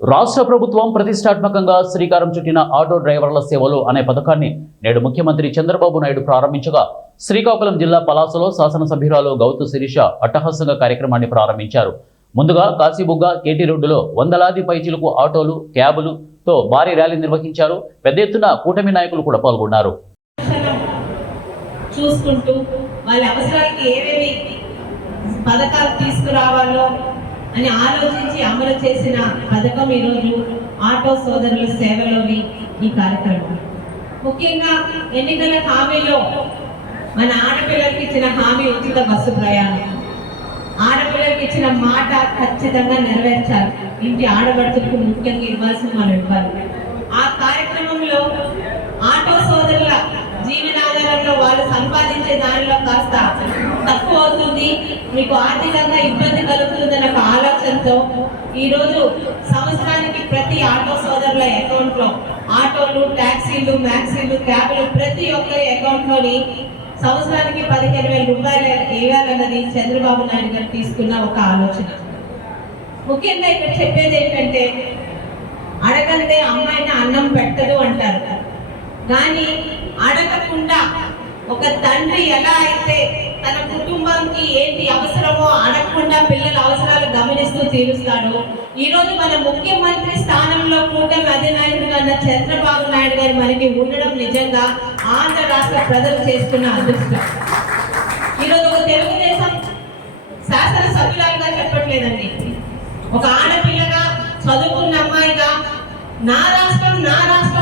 రాష్ట్ర ప్రభుత్వం ప్రతిష్టాత్మకంగా శ్రీకారం చుట్టిన ఆటో డ్రైవర్ల సేవలు అనే పథకాన్ని నేడు ముఖ్యమంత్రి చంద్రబాబు నాయుడు ప్రారంభించగా శ్రీకాకుళం జిల్లా పలాసలో శాసనసభ్యురాలు గౌతు శిరీష అట్టహాసంగా కార్యక్రమాన్ని ప్రారంభించారు. ముందుగా కాశీబుగ్గ కేటీ రోడ్డులో వందలాది పైచిలకు ఆటోలు, క్యాబులతో భారీ ర్యాలీ నిర్వహించారు. పెద్ద ఎత్తున కూటమి నాయకులు కూడా పాల్గొన్నారు. చూసుకుంటూ వాళ్ళ అవసరాలకి ఏవేవి పథకాలు తీసుకురావాలో అని ఆలోచించి అమలు చేసిన పథకం ఈరోజు ఆటో సోదరుల సేవలోని ఈ కార్యక్రమం. ముఖ్యంగా ఎన్నికల హామీలో మన ఆడపిల్లలకి ఇచ్చిన హామీ ఉచిత బస్సు ప్రయాణం. ఆడపిల్లలకి ఇచ్చిన మాట ఖచ్చితంగా నెరవేర్చాలి. ఇంటి ఆడపడుతులకు ముఖ్యంగా ఇవ్వాల్సిన మనం ఇవ్వాలి. ఆ కార్యక్రమంలో ఆటో సోదరుల జీవనాధారంలో వాళ్ళు సంపాదించే దానిలో కాస్త తక్కువ అవుతుంది, మీకు ఆర్థికంగా ఇబ్బంది కలుగుతుందన్న ఒక ఆలోచనతో ఈరోజు సంవత్సరానికి ప్రతి ఆటో సోదరుల అకౌంట్లో ఆటోలు, ట్యాక్సీలు, మ్యాక్సీలు, క్యాబ్లు ప్రతి ఒక్కరి అకౌంట్లోని సంవత్సరానికి 15,000 రూపాయలు వేయాలన్నది చంద్రబాబు నాయుడు గారు తీసుకున్న ఒక ఆలోచన. ముఖ్యంగా ఇక్కడ చెప్పేది ఏంటంటే, అడగందే అమ్మాయిని అన్నం పెట్టదు అంటారు. కానీ అడగకుండా ఒక తండ్రి ఎలా అయితే తన కుటుంబానికి ఏంటి అవసరమో అడగకుండా పిల్లల అవసరాలు గమనిస్తూ తీరుస్తాడో, ఈరోజు మన ముఖ్యమంత్రి స్థానంలో కూటమి అధినాయకుడిగా ఉన్న చంద్రబాబు నాయుడు గారు మనకి ఉండడం నిజంగా ఆంధ్ర రాష్ట్ర ప్రజలు చేస్తున్న అదృష్టం. ఈరోజు ఒక తెలుగుదేశం శాసనసభ్యురాలుగా చెప్పట్లేదండి, ఒక ఆడపిల్లగా చదువుకున్న అమ్మాయిగా నారా